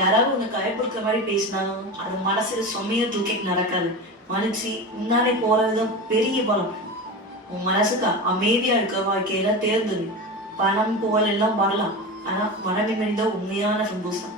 யாராவது உன்னை காயப்படுத்துற மாதிரி பேசினாலும் அது மனசுல சுமைய தூக்கிட்டு நடக்காது. மனுச்சு முன்னாலே போறதுதான் பெரிய பலம். உன் மனசுக்கு அமைதியா இருக்க வாழ்க்கையில தேர்ந்தது. பணம் புகழ் எல்லாம் வரலாம், ஆனா மனநிம்மதி உண்மையான சந்தோஷம்.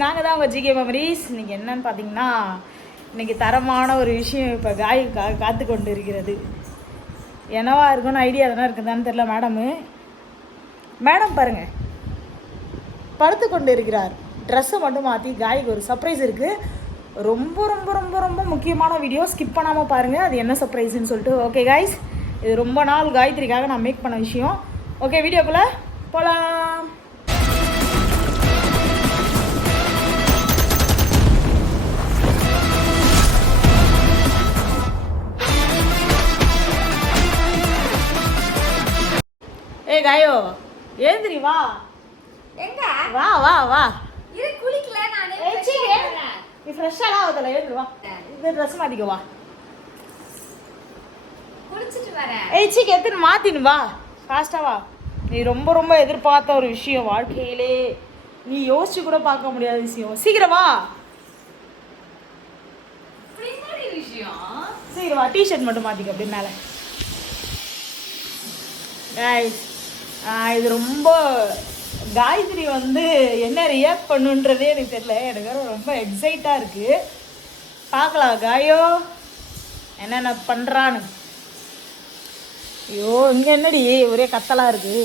நாங்கள் தான் உங்கள் ஜிகே மெமரிஸ். இன்றைக்கி என்னன்னு பார்த்தீங்கன்னா, இன்றைக்கி தரமான ஒரு விஷயம் இப்போ காய் காத்து கொண்டு இருக்கிறது. என்னவா இருக்குன்னு ஐடியா எதனா இருக்குதான்னு தெரில. மேடம் பாருங்கள், படுத்து கொண்டு இருக்கிறார். ட்ரெஸ்ஸை மட்டும் மாற்றி காய்க்கு ஒரு சர்ப்ரைஸ் இருக்குது. ரொம்ப ரொம்ப ரொம்ப ரொம்ப முக்கியமான வீடியோ, ஸ்கிப் பண்ணாமல் பாருங்கள். அது என்ன சர்ப்ரைஸ்ன்னு சொல்லிட்டு. ஓகே காய்ஸ், இது ரொம்ப நாள் காயத்ரிக்காக நான் மேக் பண்ண விஷயம். ஓகே, வீடியோக்குள்ளே போகலாம். ஏய் காயோ, ஏந்திரி வா. எங்க வா வா வா. இது குளிக்கல நானே. நீ ஃப்ரெஷ்ஷாலாம் ஆகுதல, ஏந்திரி வா. இந்த ட்ரெஸ் மாத்திக்க வா. குளிச்சிட்டு வரேன். ஏய் சீக்கு எத்தனை மாத்தினு வா. ஃபாஸ்டா வா. நீ ரொம்ப ரொம்ப எதிர்பார்த்த ஒரு விஷயம் வாழ்க்கையிலே, நீ யோசிச்சு கூட பார்க்க முடியாத விஷயம். சீக்கிரம் வா. விஷயம் சீக்கிரம் வா. டிஷர்ட் மட்டும் மாத்திக்க அப்படியே மேலே. கைஸ், இது ரொம்ப காயத்ரி வந்து என்ன ரியாக்ட் பண்ணுன்றதே எனக்கு தெரியல. எனக்கு ரொம்ப எக்ஸைட்டாக இருக்குது. பார்க்கலாம் காயோ என்னென்ன பண்ணுறான்னு. ஐயோ, இங்கே என்னடி ஒரே கத்தலாக இருக்குது.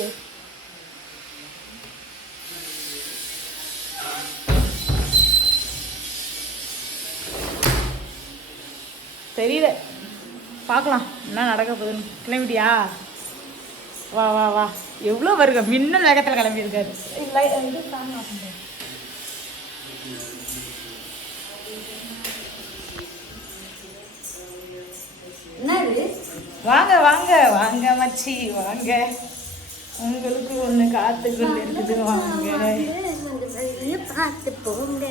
தெரியல, பார்க்கலாம் என்ன நடக்க போகுதுன்னு. கிளம்பிட்டியா? வா வா வா. எவ்வளோ வருங்க, மின்னல் வேகத்தில் கிளம்பியிருக்காரு. வாங்க வாங்க வாங்க மச்சி வாங்க, உங்களுக்கு ஒன்று காத்து கொண்டு இருக்குது. வாங்க பார்த்து போங்க.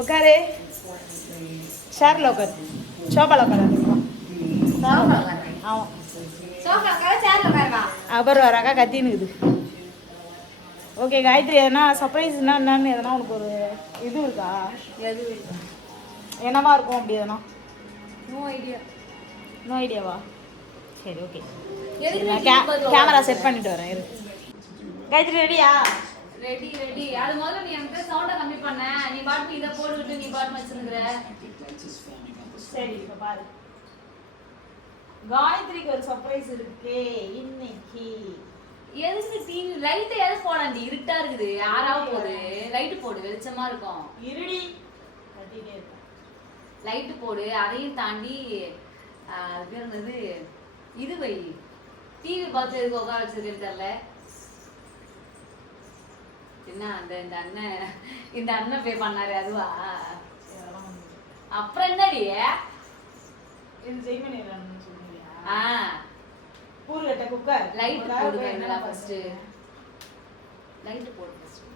உட்காரு, ஷேரில் உட்காரு. சோபாவில் உட்காரு. ஆமாம், அப்புறம் வராக்கா கத்தினுக்குது. ஓகே காயத்ரி, எதனா சர்ப்ரைஸ்னா என்னன்னு எதனா உனக்கு ஒரு இது இருக்கா? எது இருக்கா? என்னவா இருக்கும் அப்படி எதனா? No idea. நோ ஐடியாவா? சரி ஓகே, கேமரா செட் பண்ணிட்டு வரேன். இரு காயத்ரி, ரெடியா? Ready ready. அது முதல்ல நீ என்கிட்ட சவுண்டை கம்மி பண்ண. நீ பாட்டு இதை போட்டுக்கிட்டு நீ பாட்டு வச்சுருக்கிற. சரி, இப்போ பாரு, காயத்ரிக்கு ஒரு சர்ப்ரைஸ் இருக்கு இன்னைக்கு. எதுக்கு டிவி லைட் எது போடாண்டி? இருட்டா இருக்குது, யாராவது போடு. லைட் போடு, வெளிச்சமா இருக்கும். இருடி, கட்டிட்டே இருக்க. லைட் போடு. அதையும் தாண்டி இருந்தது இது வை. டிவி பார்த்து எதுக்கு உட்கார வச்சிருக்கேன்னு தெரியல. என்ன அந்த இந்த அண்ணன் பே பண்ணாரு அதுவா? அப்புறம் என்னடி இது ஜெய்மனி சொல்லுங்க. பூர்கட்ட குக்கர். லைட் போடு என்னடா ஃபர்ஸ்ட். லைட் போடு ஃபர்ஸ்ட்.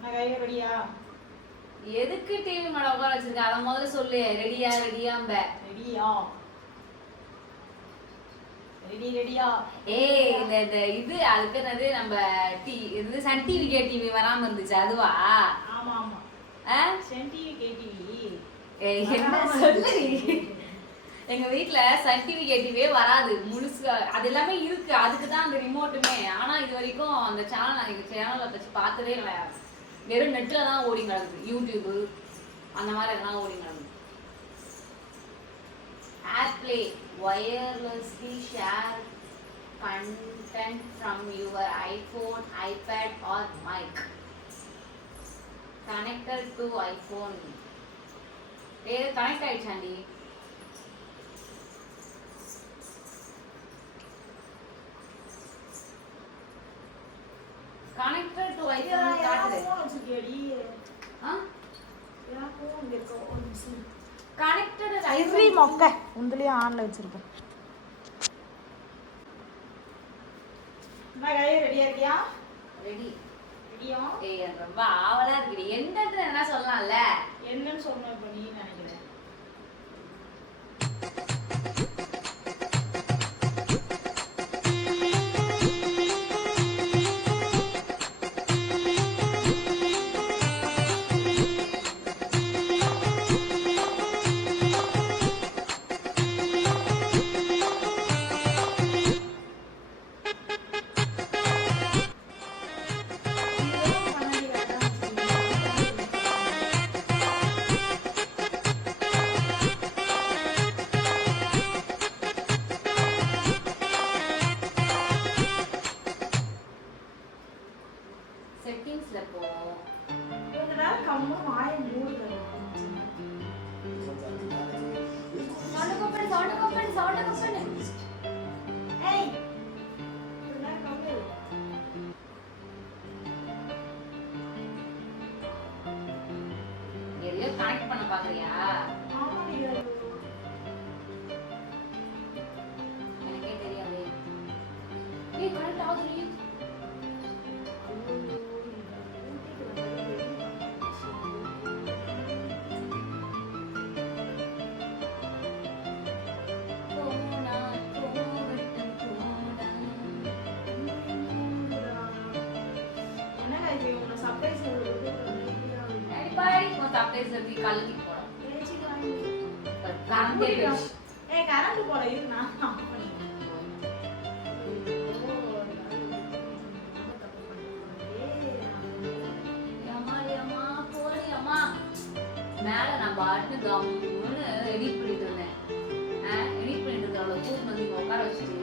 நான் கைய ரெடியா? எதுக்கு டிவி மேல உட்கார வச்சிருக்க? அத முதல்ல சொல்லு. ரெடியா? ரெடியாம்ப. ரெடியா? ரெடி ரெடியா? ஏய், இந்த இது அதுக்கு என்னது, நம்ம இது சன் டிவி கே டிவி வராம இருந்துச்சு அதுவா? ஆமா ஆமா. Sun TV K TV. ஏய் என்ன சொல்லு. எங்க வீட்ல சன் டிவி கே டிவியே வராது முழுசு. அது எல்லாமே இருக்கு, அதுக்கு தான் அந்த ரிமோட்டுமே. ஆனா இது வரைக்கும் அந்த சேனலை வச்சு பார்த்ததே இல்லை. வெறும் நெட்ல தான் ஓடி கிடக்குது. யூடியூப் அந்த மாதிரி எல்லாம் ஓடி கிடக்குது. AirPlay wirelessly share content content from your iPhone, iPad or mic. Connected to iPhone. Connect ஆயிடுச்சாண்டி? கனெக்டட் டு ஐபோன் காட்டுது. கனெக்டட் ஐஃப்ரீ மொக்க உந்துலயே ஆன்ல வச்சிருப்பேன். நான் கைய ரெடியா இருக்கியா? ரெடி. ரெடியா? ஏய் ரொம்ப ஆவலா இருக்குடி. என்னன்னு என்ன சொல்லலாம்ல? என்னன்னு சொன்ன இப்ப நீ நினைக்கிறேன். செட்டிங்ஸ்ல போ. கொஞ்ச நேரம் கம்முனு வாயை மூடுங்க. Sound company. ஏய் கொஞ்ச நேரம் கம்முனு. எதையோ கனெக்ட் பண்ண பாக்குறியா? ஆமா நீ எனக்கே தெரியாது. ஏய் கனெக்ட் ஆகுதுடி. சர்ப்ரைஸ் எப்படி கலக்கி போறோம். கரண்ட் போல இருக்கு நான் ஆஃப் பண்ணிட்டேன். மேல நான் பாட்டு கம்முன்னு எடிட் பண்ணிட்டு இருந்தேன். எடிட் பண்ணிட்டு இருந்த அவ்வளோ தூரம் வந்து உட்கார வச்சுட்டு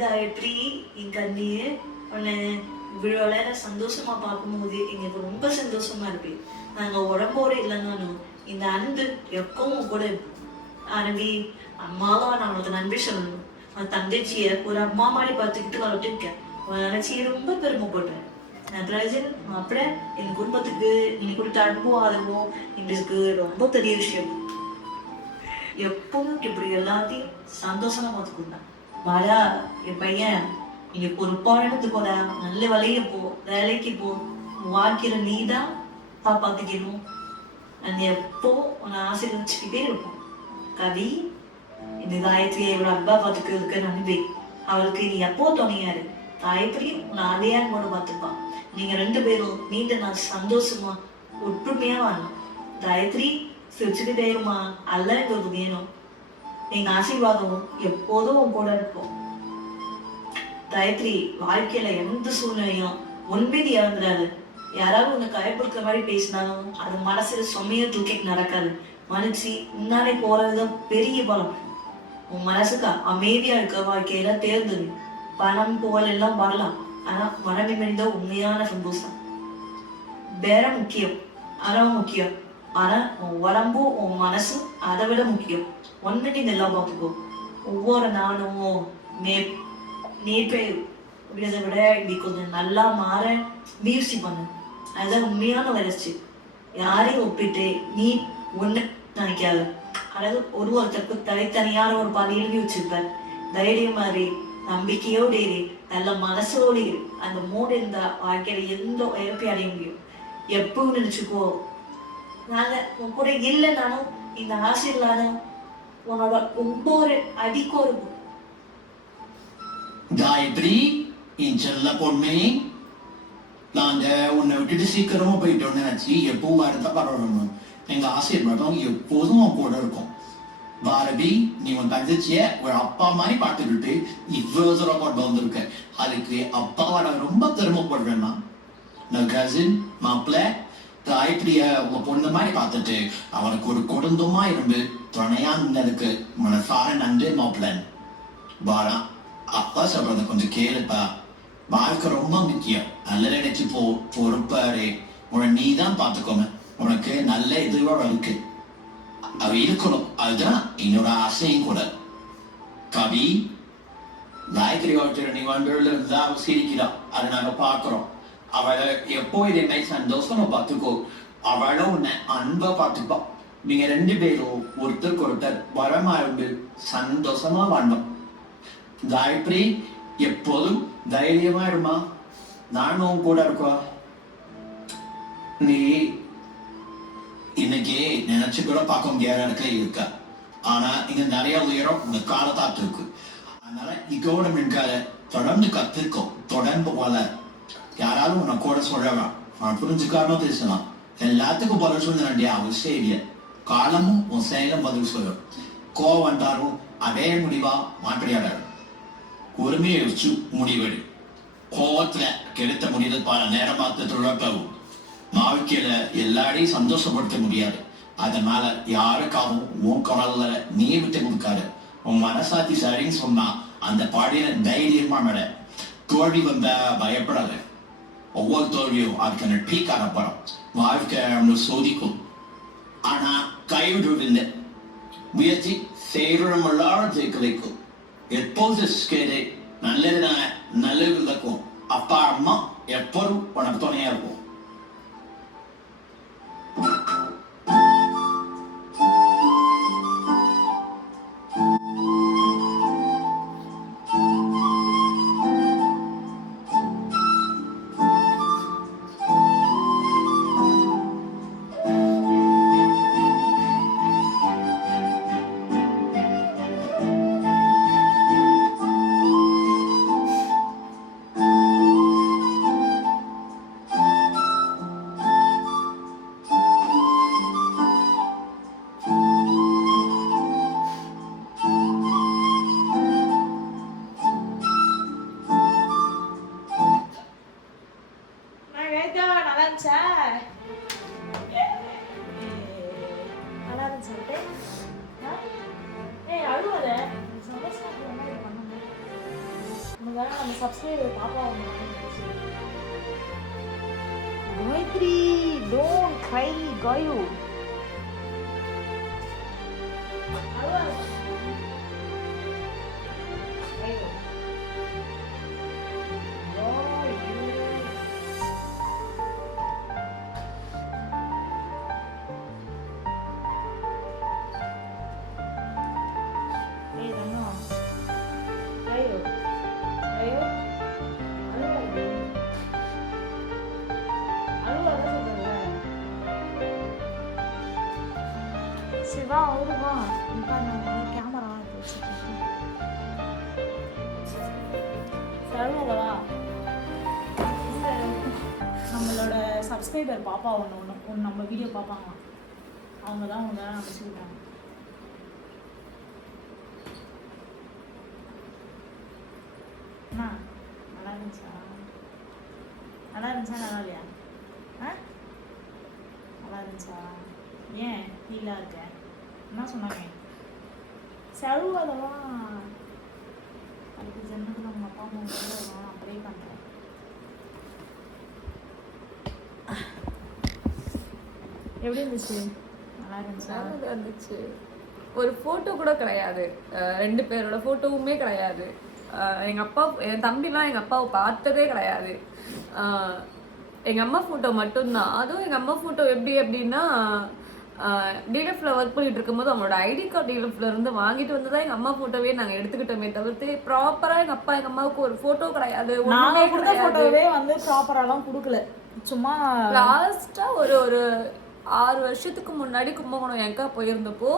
காயத்ரி என் கண்ணியே உன்னை இவ்வளோ நேரம் சந்தோஷமா பார்க்கும்போது எங்களுக்கு ரொம்ப சந்தோஷமா இருக்கு. நாங்க உடம்போட இல்லைனாலும் இந்த அன்பு எப்பவும் கூட இருக்கும். அன்பி அம்மாவா நான் உனக்கு நன்றி சொல்லணும். உன் தங்கச்சிய ஒரு அம்மா மாதிரி பார்த்துக்கிட்டு வளர்த்துருக்கேன். உன் நினைச்சிய ரொம்ப பெருமைப்படுறேன். நான் பிரஜன் அப்படியே என் குடும்பத்துக்கு நீ கொடுத்த அன்பும் ஆதரவும் எங்களுக்கு ரொம்ப பெரிய விஷயம். எப்பவும் இப்படி எல்லாத்தையும் சந்தோஷமா பார்த்துக்கொண்டேன். பாலா என் பையன் நீங்க பொறுப்பான இடத்துக்கு போற, நல்ல வேலைக்கு போ, வேலைக்கு போ, வாழ்க்கையில நீ தான் பாத்துக்கணும். நான் எப்போ உன்னை ஆசீர்வதிச்சுக்கிட்டே இருப்போம். கவி இந்த காயத்ரியை இவளோட அப்பா பார்த்துக்கிறதுக்கு நன்றி. அவளுக்கு நீ எப்போ துணையாரு. காயத்ரி உன்னை அதையா கூட பார்த்துப்பான். நீங்க ரெண்டு பேரும் நீண்ட நான் சந்தோஷமா ஒற்றுமையா வாழணும். காயத்ரி சிரிச்சுக்கிட்டே இருமா, அல்ல எங்களுக்கு வேணும். எங்க ஆசீர்வாதம் எப்போதும் உன் கூட இருக்கும். காயத்ரி வாழ்க்கையில எந்த சூழ்நிலையும் ஒன்பது இறந்துடாது. யாராவது உன்னை காயப்படுத்துற மாதிரி பேசினாலும் அது மனசுல சுமைய தூக்கிட்டு நடக்காது. மனுச்சு முன்னாலே போறதுதான் பெரிய பலம். உன் மனசுக்கு அமைதியா இருக்க வாழ்க்கையில தேர்ந்தது. பணம் புகழ் எல்லாம் வரலாம், ஆனா மனநிமிர்ந்த உண்மையான சந்தோஷம் வேற முக்கியம். அறம் முக்கியம், ஆனா உன் உடம்பும் உன் மனசும் அதை விட முக்கியம். ஒன்னு நீ நல்லா பார்த்துக்கோ. ஒவ்வொரு நாளும் நேற்றை விட இப்படி கொஞ்சம் நல்லா மாற முயற்சி பண்ணு. அதுதான் உண்மையான வளர்ச்சி. யாரையும் ஒப்பிட்டு நீ ஒண்ணு நினைக்காத. அதாவது ஒருத்தருக்கு தனித்தனியான ஒரு பாதை எழுதி வச்சிருப்பார். தைரியம் மாதிரி நம்பிக்கையோடு இரு, நல்ல மனசோடு இரு. அந்த மூடு இருந்தா வாழ்க்கையில எந்த உயர்ப்பை அடைய முடியும். எப்பவும் நினைச்சுக்கோ, நாங்க உன் கூட இல்லைனாலும் இந்த ஆசீர்வாதம் உன்னோட ஒவ்வொரு அடிக்கும் இருக்கும். காயத்ரி, என் செல்ல பொண்ணே, நாங்க உன்னை விட்டுட்டு சீக்கிரமா போயிட்டோம்னு நினைச்சு எப்பவும் வருத்தப்படணும். எங்க ஆசீர்வாதம் எப்போதும் உன் கூட இருக்கும். பாரதி, நீ உன் தங்கச்சிய ஒரு அப்பா மாதிரி பார்த்துக்கிட்டு இவ்வளவு தூரம் கொண்டு வந்திருக்க. அதுக்கு அப்பாவோட ரொம்ப பெருமைப்படுறேன்னா நான் கசின் மாப்பிள்ள காயத்ரிய உங்க பொண்ணு மாதிரி பார்த்துட்டு அவனுக்கு ஒரு குடும்பமா இருந்து துணையா இருந்ததுக்கு மனசார நன்றி மாப்பிள்ளன். பாரா, அப்பா சொல்றத கொஞ்சம் கேளுப்பா. வாழ்க்கை ரொம்ப முக்கியம். நல்ல நினைச்சு போ, பொறுப்பாரு. உன்னை நீ தான் பார்த்துக்கோங்க. உனக்கு நல்ல இதுவா இருக்கு, அவ இருக்கணும். அதுதான் என்னோட ஆசையும் கூட. கவி, காயத்ரி ஒருத்தர் நீ வந்ததுல இருந்தா அவ சிரிக்கிறா, அதை நாங்க பாக்குறோம். அவளை எப்போ இதே சந்தோஷமா பார்த்துக்கோ. அவளும் உன்னை அன்பா பார்த்துப்பா. நீங்க 2 பேரும் ஒருத்தருக்கு ஒருத்தர் வரமா இருந்து சந்தோஷமா வாழணும். காயத்ரி, எப்போதும் தைரியமா இருமா. நானும் கூட இருக்கா. நீ இன்னைக்கு நினைச்சு கூட பார்க்க முடியாத இடத்துல இருக்க. ஆனா இங்க நிறைய உயரம் உங்க காலத்தாத்து இருக்கு. அதனால இதோட மின்கால தொடர்ந்து கத்துக்கோ, தொடர்ந்து வள. யாராலும் உன்னை கூட சொல்லலாம், நான் புரிஞ்சுக்காம பேசலாம். எல்லாத்துக்கும் பதில் சொல்ல வேண்டிய அவசியம் இல்லை. காலமும் உன் செயலும் பதில் சொல்லும். கோவம் வந்தாலும் அதே முடிவா மாற்றியாடாரு. பொறுமையை வச்சு முடிவெடு. கோவத்துல கெடுத்த முடிவு பல நேரமாத்த துழக்கவும். வாழ்க்கையில எல்லாரையும் சந்தோஷப்படுத்த முடியாது. அதனால யாருக்காகவும் உன் கவலை நீ விட்டு கொடுக்காது. உன் மனசாட்சி சரின்னு சொன்னா அந்த பாடியில தைரியமா நட. தோல்வி வந்தா பயப்படாத. ஒவ்வொரு தோல்வியும் அதுக்கான பீக்கான படம். வாழ்க்கை நம்மளை சோதிக்கும், ஆனா கைவிடுவதில்லை. முயற்சி செய்யறோம் எல்லாரும் ஜெயிக்க வைக்கும். எப்போது கேடு நல்லது நல்லது இருக்கும். அப்பா அம்மா எப்போதும் உனக்கு துணையா இருக்கும். Gayatri, don't cry, Gayu. Siva அவருவா கேமரா சரவா நம்மளோட சப்ஸ்கிரைபர் பாப்பா ஒன்று நம்ம வீடியோ பார்ப்பாங்களாம். அவங்க தான் அவங்க அனுப்பிச்சுருக்காங்க. அண்ணா நல்லா இருந்துச்சா? நல்லா இருந்துச்சா நல்லா இல்லையா? ஆ நல்லா இருந்துச்சா? ஏன் ஃபீலாக இருக்க? என்ன சொன்னாங்க? சழுவதெல்லாம் அதுக்கு ஜென்மத்தில் அவங்க அப்பா அம்மா நான் அப்படியே பண்ணுறேன். எப்படி இருந்துச்சு? நல்லா இருந்துச்சா? நல்லா இருந்துச்சு. ஒரு ஃபோட்டோ கூட கிடையாது, 2 பேரோட ஃபோட்டோவுமே கிடையாது. என் தம்பிலாம் எங்கள் அப்பாவை பார்த்ததே கிடையாது. எங்கள் அம்மா ஃபோட்டோ மட்டும்தான். அதுவும் எங்கள் அம்மா ஃபோட்டோ எப்படி அப்படின்னா டிஎஃப்ல ஒர்க் பண்ணிட்டு இருக்கும்போது அவங்களோட ஐடி கார்டு டிஎஃப்ல இருந்து வாங்கிட்டு வந்து தான் எங்கள் அம்மா ஃபோட்டோவே நாங்கள் எடுத்துக்கிட்டோமே தவிர்த்து ப்ராப்பராக எங்கள் அப்பா எங்கள் அம்மாவுக்கு ஒரு ஃபோட்டோ கிடையாது. ஃபோட்டோவே வந்து ப்ராப்பராலாம் கொடுக்கல. சும்மா லாஸ்ட்டாக ஒரு 6 வருஷத்துக்கு முன்னாடி கும்பகோணம் எங்கா போயிருந்தப்போ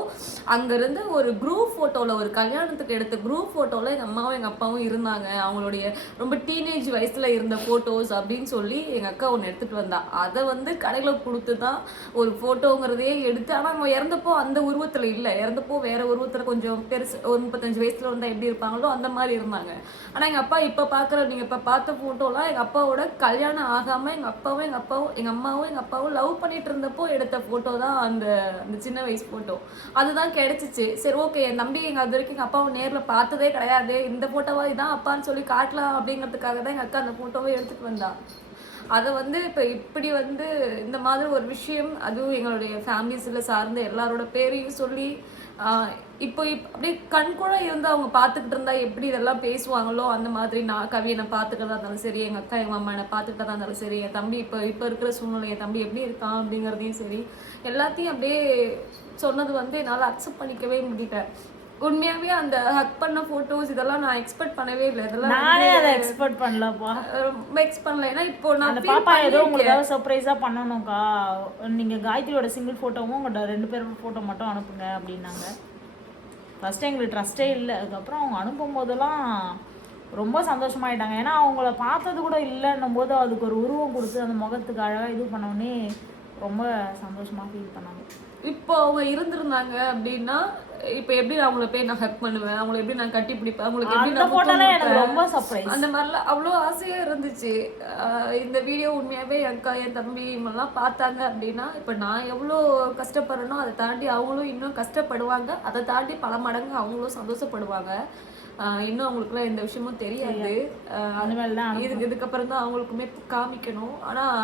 அங்கேருந்து ஒரு குரூப் ஃபோட்டோவில், ஒரு கல்யாணத்துக்கு எடுத்த குரூப் ஃபோட்டோவில் எங்கள் அம்மாவும் எங்கள் அப்பாவும் இருந்தாங்க. அவங்களுடைய ரொம்ப டீனேஜ் வயசில் இருந்த ஃபோட்டோஸ் அப்படின்னு சொல்லி எங்கள் அக்கா ஒன்று எடுத்துகிட்டு வந்தா. அதை வந்து கடையில் கொடுத்து தான் ஒரு ஃபோட்டோங்கிறதையே எடுத்து, ஆனால் அவங்க இறந்தப்போ அந்த உருவத்தில் இல்லை, இறந்தப்போ வேற உருவத்தில் கொஞ்சம் பெருசு, ஒரு 35 வயசில் வந்தால் எப்படி இருப்பாங்களோ அந்த மாதிரி இருந்தாங்க. ஆனால் எங்கள் அப்பா இப்போ பார்க்குற, நீங்கள் இப்போ பார்த்த ஃபோட்டோலாம் எங்கள் அப்பாவோட கல்யாணம் ஆகாமல் எங்கள் அம்மாவும் எங்கள் அப்பாவும் லவ் பண்ணிட்டு இருந்தப்போ எடுத்த ஃபோட்டோ தான் அந்த சின்ன வயசு ஃபோட்டோ. அதுதான் கிடைச்சிச்சு. சரி ஓகே, என் தம்பி எங்கள் அது வரைக்கும் எங்கள் அப்பாவை நேரில் பார்த்ததே கிடையாது, இந்த ஃபோட்டோவா இதான் அப்பான்னு சொல்லி காட்டலாம் அப்படிங்கிறதுக்காக தான் எங்கள் அக்கா அந்த ஃபோட்டோவை எடுத்துகிட்டு வந்தா. அதை வந்து இப்போ இப்படி வந்து இந்த மாதிரி ஒரு விஷயம், அதுவும் எங்களுடைய ஃபேமிலிஸில் சார்ந்த எல்லாரோட பேரையும் சொல்லி இப்போ அப்படியே கண்கூட இருந்து அவங்க பார்த்துக்கிட்டு இருந்தா எப்படி இதெல்லாம் பேசுவாங்களோ அந்த மாதிரி நான் கவியை பார்த்துக்கிறதா இருந்தாலும் சரி, எங்கள் அக்கா எங்கள் அம்மா என்னை பார்த்துக்கிட்டதா இருந்தாலும் சரி, என் தம்பி இப்போ இருக்கிற சூழ்நிலை, என் தம்பி எப்படி இருக்கான் அப்படிங்கிறதையும் சரி, எல்லாத்தையும் அப்படியே சொன்னது வந்து என்னால் அக்செப்ட் பண்ணிக்கவே முடியல. உண்மையாவே அந்த ஹக் பண்ண போட்டோஸ் இதெல்லாம் நான் எக்ஸ்பெக்ட் பண்ணவே இல்லை. இதெல்லாம் நானே அதை எக்ஸ்பெக்ட் பண்ணலப்பா, ரொம்ப எக்ஸ்பெக்ட் பண்ணல. ஏன்னா இப்போ நான் அந்த பாப்பா ஏதோ உங்களுக்கு சர்ப்ரைஸா பண்ணணும்க்கா, நீங்க காயத்ரியோட சிங்கிள் போட்டோவும் உங்களோட 2 பேரோட போட்டோ மட்டும் அனுப்புங்க அப்படின்னாங்க. ஃபர்ஸ்ட் எங்களுக்கு ட்ரஸ்டே இல்லை. அதுக்கப்புறம் அவங்க அனுப்பும் போதெல்லாம் ரொம்ப சந்தோஷமாயிட்டாங்க. ஏன்னா அவங்கள பார்த்தது கூட இல்லைன்னும் போது அதுக்கு ஒரு உருவம் கொடுத்து அந்த முகத்துக்கு அழகாக இது பண்ணோடனே ரொம்ப சந்தோஷமாக ஃபீல் பண்ணாங்க. இப்போ அவங்க இருந்திருந்தாங்க அப்படின்னா இப்போ எப்படி அவங்கள போய் நான் ஹக் பண்ணுவேன், அவங்களை எப்படி நான் கட்டி பிடிப்பேன், அவங்களுக்கு எப்படி நான் எனக்கு ரொம்ப சர்ப்ரைஸ், அந்த மாதிரிலாம் அவ்வளோ ஆசையாக இருந்துச்சு. இந்த வீடியோ உண்மையாகவே என் தம்பி இவங்கெல்லாம் பார்த்தாங்க அப்படின்னா இப்போ நான் எவ்வளோ கஷ்டப்படுறேனோ அதை தாண்டி அவங்களும் இன்னும் கஷ்டப்படுவாங்க, அதை தாண்டி பல மடங்கு அவங்களும் சந்தோஷப்படுவாங்க. இன்னும் அவங்களுக்குலாம் எந்த விஷயமும் தெரியாது. இதுக்கப்புறம் தான் அவங்களுக்குமே காமிக்கணும். ஆனால்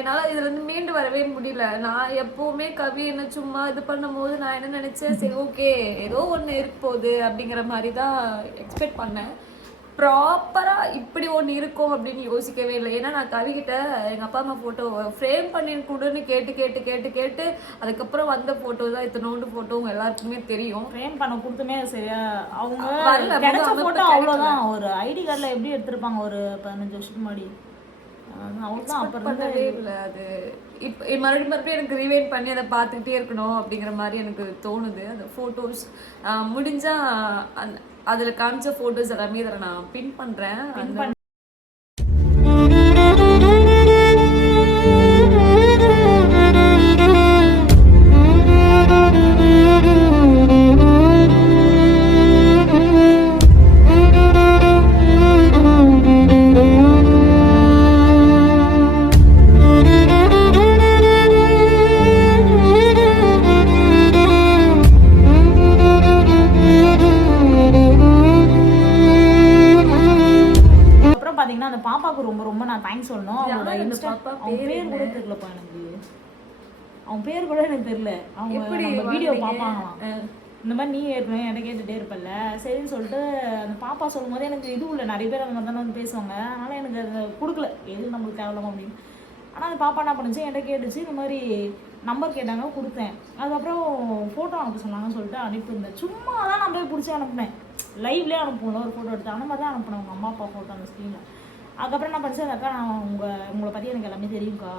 என்னால் இதுலேருந்து மீண்டு வரவே முடியல. நான் எப்போவுமே கவி என்ன சும்மா இது பண்ணும் போது நான் என்ன நினச்சேன், சரி ஓகே ஏதோ ஒன்று இருக்க போகுது அப்படிங்கிற மாதிரி தான் எக்ஸ்பெக்ட் பண்ணேன். ப்ராப்பராக இப்படி ஒன்று இருக்கும் அப்படின்னு யோசிக்கவே இல்லை. ஏன்னா நான் கவிக்கிட்ட எங்கள் அப்பா அம்மா ஃபோட்டோ ஃப்ரேம் பண்ணி கொடுன்னு கேட்டு அதுக்கப்புறம் வந்த ஃபோட்டோ தான் இத்தனோண்டு ஃபோட்டோ உங்க எல்லாருக்குமே தெரியும். ஃப்ரேம் பண்ண கொடுத்துமே சரியா அவங்க கிடைச்ச ஃபோட்டோ அவ்வளோதான். ஒரு ஐடி கார்டில் எப்படி எடுத்திருப்பாங்க ஒரு 15 வருஷத்துக்கு முன்னாடி, அவ்வளோதான். அப்புறம் பண்ணவே இல்லை. அது இப்போ மறுபடியும் எனக்கு ரிவைண்ட் பண்ணி அதை பார்த்துக்கிட்டே இருக்கணும் அப்படிங்கிற மாதிரி எனக்கு தோணுது. அந்த ஃபோட்டோஸ் முடிஞ்சால் அந்த அதில் காமிச்ச ஃபோட்டோஸ் எல்லாமே இதில் நான் பின் பண்ணுறேன். அந்த பாப்பாவுக்கு ரொம்ப ரொம்ப நான் தேங்க்ஸ் சொல்லணும். அவங்களோட அவன் பேர் கூட தெரியலப்பா எனக்கு, அவன் பேர் கூட எனக்கு தெரியல. அவங்க நம்ம வீடியோ பார்ப்பாங்களாம், இந்த மாதிரி நீ ஏற்கனவே என்கிட்ட கேட்டுகிட்டே இருப்பல்ல, சரின்னு சொல்லிட்டு அந்த பாப்பா சொல்லும் போது எனக்கு இது இல்லை, நிறைய பேர் அந்த மாதிரி தானே வந்து பேசுவாங்க, அதனால் எனக்கு அதை கொடுக்கல, எது நம்மளுக்கு தேவையில்லாம அப்படின்னு. ஆனால் அந்த பாப்பா என்ன பண்ணுச்சு, என்கிட்ட கேட்டுச்சு, இந்த மாதிரி நம்பர் கேட்டாங்க, கொடுத்தேன். அதுக்கப்புறம் ஃபோட்டோ அனுப்ப சொன்னாங்கன்னு சொல்லிட்டு அனுப்பியிருந்தேன். சும்மா தான் நான் போய் பிடிச்சி அனுப்பினேன், லைவ்லேயே அனுப்புவோம்ல ஒரு ஃபோட்டோ எடுத்து, அந்த மாதிரி தான் அனுப்பினேன் உங்கள் அம்மா அப்பா ஃபோட்டோ அந்த ஸ்க்ரீனில். அதுக்கப்புறம் என்ன பண்ணிச்சு, அக்கா நான் உங்களை பற்றி எனக்கு எல்லாமே தெரியும்க்கா,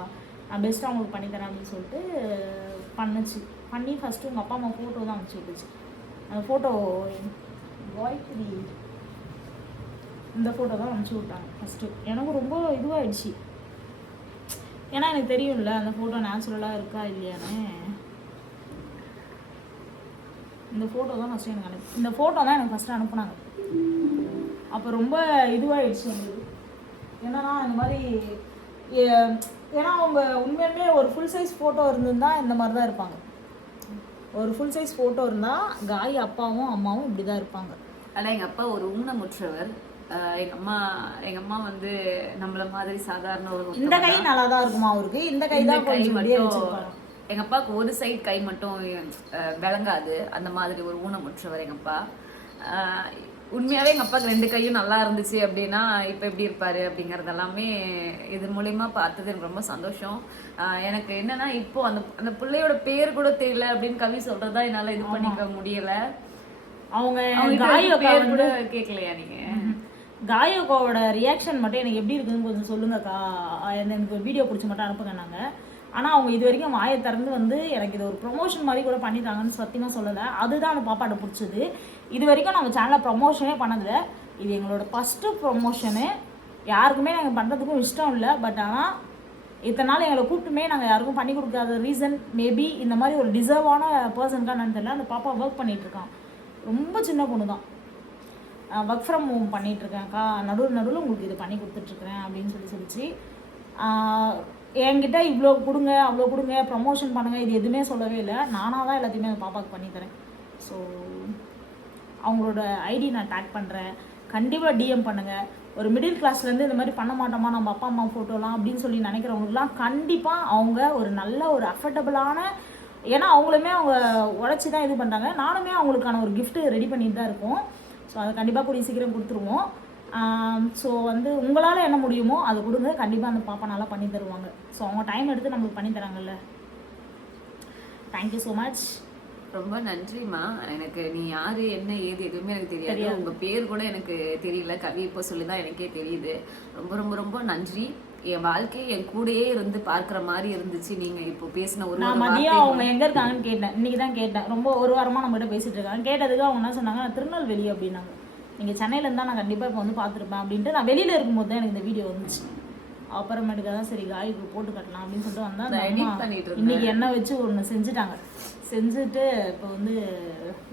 நான் பெஸ்ட்டாக உங்களுக்கு பண்ணித்தரேன் அப்படின்னு சொல்லிட்டு பண்ணுச்சு. பண்ணி ஃபஸ்ட்டு உங்கள் அப்பா அம்மா ஃபோட்டோ தான் அனுப்பிச்சி விட்டுச்சு. அந்த ஃபோட்டோ காயத்ரி இந்த ஃபோட்டோ தான் அனுப்பிச்சி விட்டாங்க ஃபஸ்ட்டு. எனக்கு ரொம்ப இதுவாகிடுச்சு, ஏன்னா எனக்கு தெரியும்ல அந்த ஃபோட்டோ நேச்சுரலாக இருக்கா இல்லையான்னு. இந்த ஃபோட்டோ தான் ஃபஸ்ட்டு எனக்கு இந்த ஃபோட்டோ தான் எனக்கு ஃபஸ்ட்டு அனுப்புனாங்க. அப்போ ரொம்ப இதுவாகிடுச்சு எங்களுக்கு. ஏன்னா இந்த மாதிரி ஏன்னா அவங்க உண்மையுமே ஒரு ஃபுல் சைஸ் ஃபோட்டோ இருந்திருந்தா இந்த மாதிரி தான் இருப்பாங்க. ஒரு ஃபுல் சைஸ் ஃபோட்டோ இருந்தால் காய் அப்பாவும் அம்மாவும் இப்படி தான் இருப்பாங்க. ஆனால் எங்கள் அப்பா ஒரு ஊனமுற்றவர். எங்கள் அம்மா வந்து நம்மள மாதிரி சாதாரண ஒரு, இந்த கை நல்லா தான் இருக்குமா அவருக்கு, இந்த கை தான் கொஞ்சம் மட்டும். எங்கள் அப்பாவுக்கு ஒரு சைடு கை மட்டும் விளங்காது, அந்த மாதிரி ஒரு ஊனமுற்றவர் எங்கள் அப்பா. உண்மையாகவே எங்கள் அப்பாவுக்கு 2 கையும் நல்லா இருந்துச்சு அப்படின்னா இப்போ எப்படி இருப்பார் அப்படிங்கிறது எல்லாமே இது மூலிமா பார்த்தது எனக்கு ரொம்ப சந்தோஷம். எனக்கு என்னன்னா இப்போ அந்த பிள்ளையோட பேர் கூட தெரியல அப்படின்னு கவி சொல்கிறதா என்னால் இது பண்ணிக்க முடியலை. அவங்க பேர் கூட கேட்கலையா நீங்கள்? காயோக்காவோட ரியாக்ஷன் மட்டும் எனக்கு எப்படி இருக்குதுன்னு கொஞ்சம் சொல்லுங்கக்கா, எனக்கு வீடியோ பிடிச்சி மட்டும் அனுப்புங்க. நாங்கள் ஆனால் அவங்க இது வரைக்கும் வாயை திறந்து வந்து எனக்கு இது ஒரு ப்ரொமோஷன் மாதிரி கூட பண்ணிட்டாங்கன்னு சத்தியமாக சொல்லலை. அதுதான் அந்த பாப்பாட்ட பிடிச்சது. இது வரைக்கும் நாங்கள் சேனலில் ப்ரொமோஷனே பண்ணதில்லை. இது எங்களோட ஃபஸ்ட்டு ப்ரொமோஷனு. யாருக்குமே நாங்கள் பண்ணுறதுக்கும் இஷ்டம் இல்லை. பட் ஆனால் இத்தனை நாள் எங்களை கூப்பிட்டுமே நாங்கள் யாருக்கும் பண்ணி கொடுக்காத ரீசன் மேபி இந்த மாதிரி ஒரு டிசர்வான பர்சனுக்கானு தெரியல. அந்த பாப்பா ஒர்க் பண்ணிகிட்ருக்கான். ரொம்ப சின்ன பொண்ணு தான். ஒர்க் ஃப்ரம் ஹோம் பண்ணிகிட்ருக்கேன்க்கா, நடுவில் உங்களுக்கு இது பண்ணி கொடுத்துட்ருக்குறேன் அப்படின்னு சொல்லிச்சு. என்கிட்ட இவ்வளோ கொடுங்க அவ்வளோ கொடுங்க ப்ரமோஷன் பண்ணுங்கள் இது எதுவுமே சொல்லவே இல்லை. நானாக தான் எல்லாத்தையுமே அந்த பாப்பாவுக்கு பண்ணித்தரேன். ஸோ அவங்களோட ஐடி நான் டேக் பண்ணுறேன். கண்டிப்பாக டிஎம் பண்ணுங்கள். ஒரு மிடில் கிளாஸ்லேருந்து இந்த மாதிரி பண்ண மாட்டோமா நம்ம அப்பா அம்மா ஃபோட்டோலாம் அப்படின்னு சொல்லி நினைக்கிறவங்களுக்குலாம் கண்டிப்பாக அவங்க ஒரு நல்ல ஒரு அஃபர்டபுளான, ஏன்னா அவங்களுமே அவங்க உழைச்சி தான் இது பண்ணுறாங்க. நானுமே அவங்களுக்கான ஒரு கிஃப்ட்டு ரெடி பண்ணிட்டு தான் இருக்கோம். ஸோ அதை கண்டிப்பாக கூடிய சீக்கிரம் கொடுத்துருவோம். ஸோ வந்து உங்களால் என்ன முடியுமோ அதை கொடுங்க. கண்டிப்பாக அந்த பாப்பா நல்லா பண்ணி தருவாங்க. ஸோ அவங்க டைம் எடுத்து நம்மளுக்கு பண்ணி தராங்கல்ல. Thank you so much. ரொம்ப நன்றிம்மா. எனக்கு நீ யாரு என்ன ஏது எதுவுமே எனக்கு தெரியாது. உங்க பேர் கூட எனக்கு தெரியல. கவி இப்போ சொல்லி தான் எனக்கே தெரியுது. ரொம்ப ரொம்ப ரொம்ப நன்றி. என் வாழ்க்கை என் கூடயே இருந்து பார்க்குற மாதிரி இருந்துச்சு. நீங்க இப்போ பேசின ஒரு நான் மதியம் அவங்க எங்க இருக்காங்கன்னு கேட்டேன். இன்னைக்கு தான் கேட்டேன். ரொம்ப ஒரு வாரமா நம்ம கிட்ட பேசிட்டு இருக்காங்க. கேட்டதுக்கு அவங்க என்ன சொன்னாங்க, நான் திருநெல்வேலி அப்படின்னாங்க. நீங்கள் சென்னையில் இருந்தால் நான் கண்டிப்பாக இப்போ வந்து பார்த்துருப்பேன் அப்படின்ட்டு. நான் வெளியில் இருக்கும்போது தான் எனக்கு இந்த வீடியோ வந்துச்சு. அப்புறமேட்டுக்கு தான் சரி காய்க்கு போட்டு கட்டலாம் அப்படின்னு சொல்லிட்டு வந்தால் இன்னைக்கு என்ன வச்சு ஒன்று செஞ்சுட்டாங்க. செஞ்சுட்டு இப்போ வந்து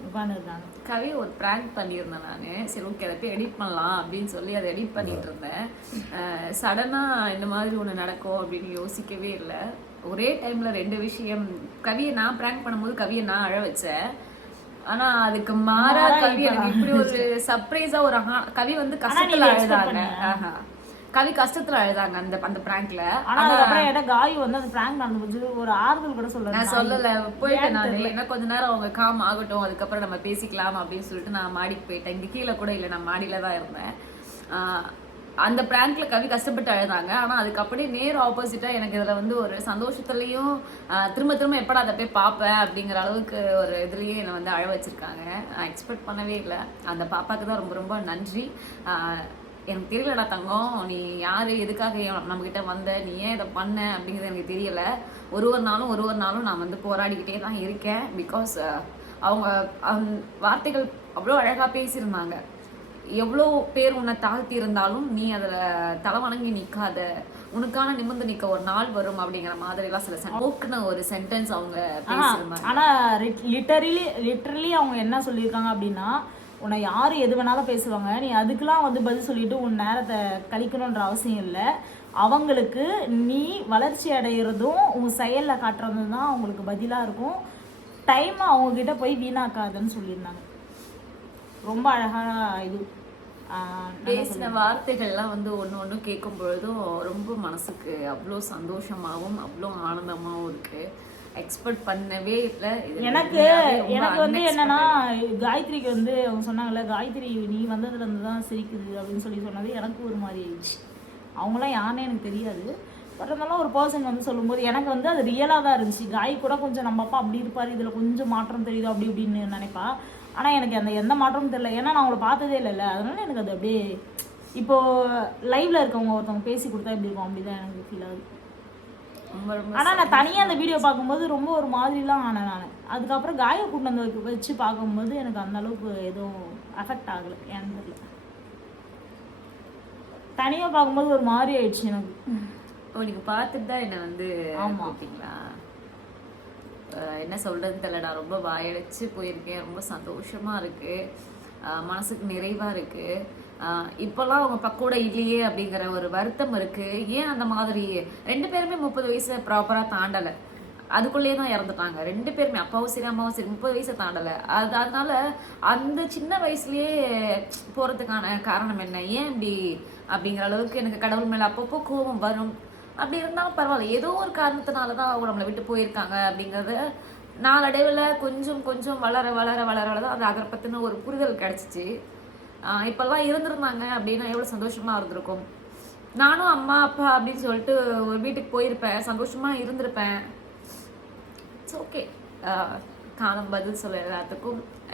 உட்காந்துருக்காங்க. கவி ஒரு ப்ராங்க் பண்ணியிருந்தேன் நான். சரி ஓகே அதை போய் எடிட் பண்ணலாம் அப்படின்னு சொல்லி அதை எடிட் பண்ணிட்டு இருந்தேன். சடனாக இந்த மாதிரி ஒன்று நடக்கும் அப்படின்னு யோசிக்கவே இல்லை. ஒரே டைமில் 2 விஷயம். கவியை நான் ப்ராங்க் பண்ணும்போது கவியை நான் அழ வச்சேன். ஆனா அதுக்கு மாறா கவி எனக்கு இப்படி ஒரு சர்ப்ரைஸா ஒரு கவி வந்து கஷ்டத்துல அழுதாங்க. கவி கஷ்டத்துல அழுதாங்க அந்த பிராங்க்ல. ஆனா அதுக்கப்புறம் ஏதா காய் வந்து அந்த பிராங்க் நடந்துச்சு ஒரு ஆறுதல் கூட சொல்லல. நான் சொல்லல, போயிட்டேன் நான். என்ன கொஞ்ச நேரம் அவங்க காம் ஆகட்டும், அதுக்கப்புறம் நம்ம பேசிக்கலாம் அப்படின்னு சொல்லிட்டு நான் மாடிக்கு போயிட்டேன். இங்க கீழே கூட இல்லை, நான் மாடியில தான் இருந்தேன். அந்த பிராங்க்ல கவி கஷ்டப்பட்டு அழுதாங்க. ஆனா அதுக்கு அப்படியே நேர் ஆப்போசிட்டா எனக்கு இதுல வந்து ஒரு சந்தோஷத்துலயும் திரும்ப திரும்ப எப்படா அதை போய் பார்ப்பேன் அப்படிங்கிற அளவுக்கு ஒரு இதுலயும் என்னை வந்து அழ வச்சிருக்காங்க. நான் எக்ஸ்பெக்ட் பண்ணவே இல்லை. அந்த பாப்பாக்கு தான் ரொம்ப ரொம்ப நன்றி. எனக்கு தெரியலடா தங்கம், நீ யாரு எதுக்காக நம்மகிட்ட வந்த, நீ ஏன் இதை பண்ண அப்படிங்கிறது எனக்கு தெரியல. ஒரு நாளும் நான் வந்து போராடிக்கிட்டே தான் இருக்கேன். பிகாஸ் அவங்க வார்த்தைகள் அவ்வளோ அழகா பேசியிருந்தாங்க. எவ்வளோ பேர் உன்னை தாழ்த்தி இருந்தாலும் நீ அதில் தலை வணங்கி நிற்காத, உனக்கான நிமிர்ந்து நிற்க ஒரு நாள் வரும் அப்படிங்கிற மாதிரிலாம் சில சோக்குன ஒரு சென்டென்ஸ் அவங்க பேசியிருந்தாங்க. ஆனால் லிட்டரலி அவங்க என்ன சொல்லியிருக்காங்க அப்படின்னா, உன்னை யார் எது வேணாலும் பேசுவாங்க, நீ அதுக்கெலாம் வந்து பதில் சொல்லிட்டு உன் நேரத்தை கழிக்கணுன்ற அவசியம் இல்லை. அவங்களுக்கு நீ வளர்ச்சி அடைகிறதும் உன் செயலில் காட்டுறதும் தான் அவங்களுக்கு பதிலாக இருக்கும். டைமை அவங்கக்கிட்ட போய் வீணாக்காதுன்னு சொல்லியிருந்தாங்க. ரொம்ப அழகான இது பேசின வார்த்தைகள்லாம் வந்து ஒன்று கேட்கும் பொழுதும் ரொம்ப மனசுக்கு அவ்வளோ சந்தோஷமாகவும் அவ்வளோ ஆனந்தமாகவும் இருக்கு. எக்ஸ்பெக்ட் பண்ணவே இல்லை. எனக்கு வந்து என்னன்னா, காயத்ரிக்கு வந்து அவங்க சொன்னாங்கல்ல, காயத்ரி நீ வந்ததுலேருந்து தான் சிரிக்குது அப்படின்னு சொன்னது எனக்கு ஒரு மாதிரி ஆயிடுச்சு. அவங்களாம் யாருன்னே எனக்கு தெரியாது. பட் இருந்தாலும் ஒரு பர்சன் வந்து சொல்லும்போது எனக்கு வந்து அது ரியலாக தான் இருந்துச்சு. காய் கூட கொஞ்சம் நம்ம அப்பா அப்படி இருப்பார், இதில் கொஞ்சம் மாற்றம் தெரியுது அப்படி இப்படின்னு நினைப்பா. ஆனால் எனக்கு அந்த எந்த மாற்றமும் தெரியல. ஏன்னா நான் அவங்கள பார்த்ததே இல்லைல்ல. அதனால எனக்கு அது அப்படியே இப்போது லைவில் இருக்கவங்க ஒருத்தவங்க பேசி கொடுத்தா எப்படி இருக்கும் அப்படி தான் எனக்கு ஃபீல் ஆகுது. ஆனால் நான் தனியாக அந்த வீடியோ பார்க்கும்போது ரொம்ப ஒரு மாதிரிலாம் ஆனேன் நான். அதுக்கப்புறம் காயை கூட்டு வந்து வச்சு பார்க்கும்போது எனக்கு அந்த அளவுக்கு எதுவும் அஃபெக்ட் ஆகலை. ஏன்னு தெரியல, தனியாக பார்க்கும்போது ஒரு மாதிரி ஆயிடுச்சு எனக்கு. நீங்கள் பார்த்துட்டு தான் என்னை வந்து ஆமாப்பீங்களா என்ன சொல்கிறதுன்னு தெரியல. நான் ரொம்ப வாயடைச்சு போயிருக்கேன். ரொம்ப சந்தோஷமாக இருக்குது, மனசுக்கு நிறைவாக இருக்குது. இப்போல்லாம் அவங்க பக்கோட இல்லையே அப்படிங்கிற ஒரு வருத்தம் இருக்குது. ஏன் அந்த மாதிரி 2 பேருமே 30 வயசை ப்ராப்பராக தாண்டலை. அதுக்குள்ளேயே தான் இறந்துட்டாங்க 2 பேருமே. அப்பாவும் சரி அம்மாவும் சரி 30 வயசை தாண்டலை. அதனால அந்த சின்ன வயசுலேயே போகிறதுக்கான காரணம் என்ன, ஏன் இப்படி அப்படிங்கிற அளவுக்கு எனக்கு கடவுள் மேலே அப்பப்போ கோபம் வரும். அப்படி இருந்தாலும் பரவாயில்ல, ஏதோ ஒரு காரணத்தினால தான் அவங்க நம்மளை விட்டு போயிருக்காங்க அப்படிங்கிறத நாளடைவில் கொஞ்சம் கொஞ்சம் வளர தான் அது அதை பற்றின ஒரு புரிதல் கிடச்சிச்சு. இப்போல்லாம் இருந்திருந்தாங்க அப்படின்னா எவ்வளோ சந்தோஷமாக இருந்திருக்கும். நானும் அம்மா அப்பா அப்படின்னு சொல்லிட்டு ஒரு வீட்டுக்கு போயிருப்பேன், சந்தோஷமாக இருந்திருப்பேன். It's okay. காலம் பதில் சொல்ல